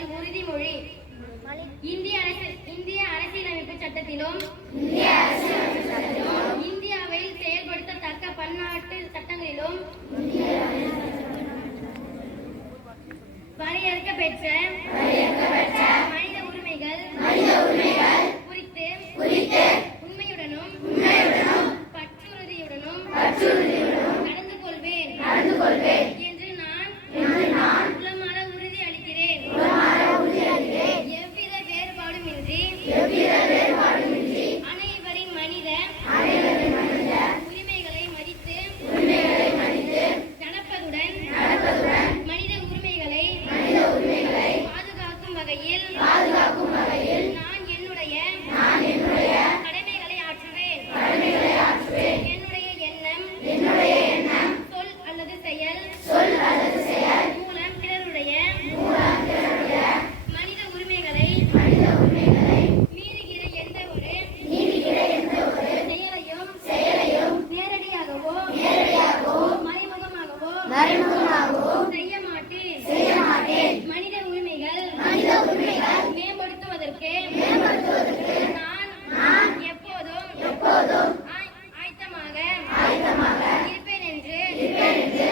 முதல் உறுதிமொழி இந்திய இந்திய அரசியலமைப்பு சட்டத்திலும் இந்தியாவில் செயல்படுத்தத்தக்க பன்னாட்டு சட்டங்களிலும் வரையறுக்க பெற்ற மனித உரிமைகள் குறித்து உண்மையுடனும் பற்றுறுதியுடனும் நடந்து கொள்வேன் மறைமுகமாகவும் செய்ய மாட்டேன் செய்ய மாட்டேன் மனித உரிமைகள் மனித உரிமைகள் மேம்படுத்துவதற்கு மேம்படுத்துவதற்கு நான் நான் எப்போதும் எப்போதும் ஆயத்தமாக ஆயத்தமாக இருப்பேன் என்று இருப்பேன் என்று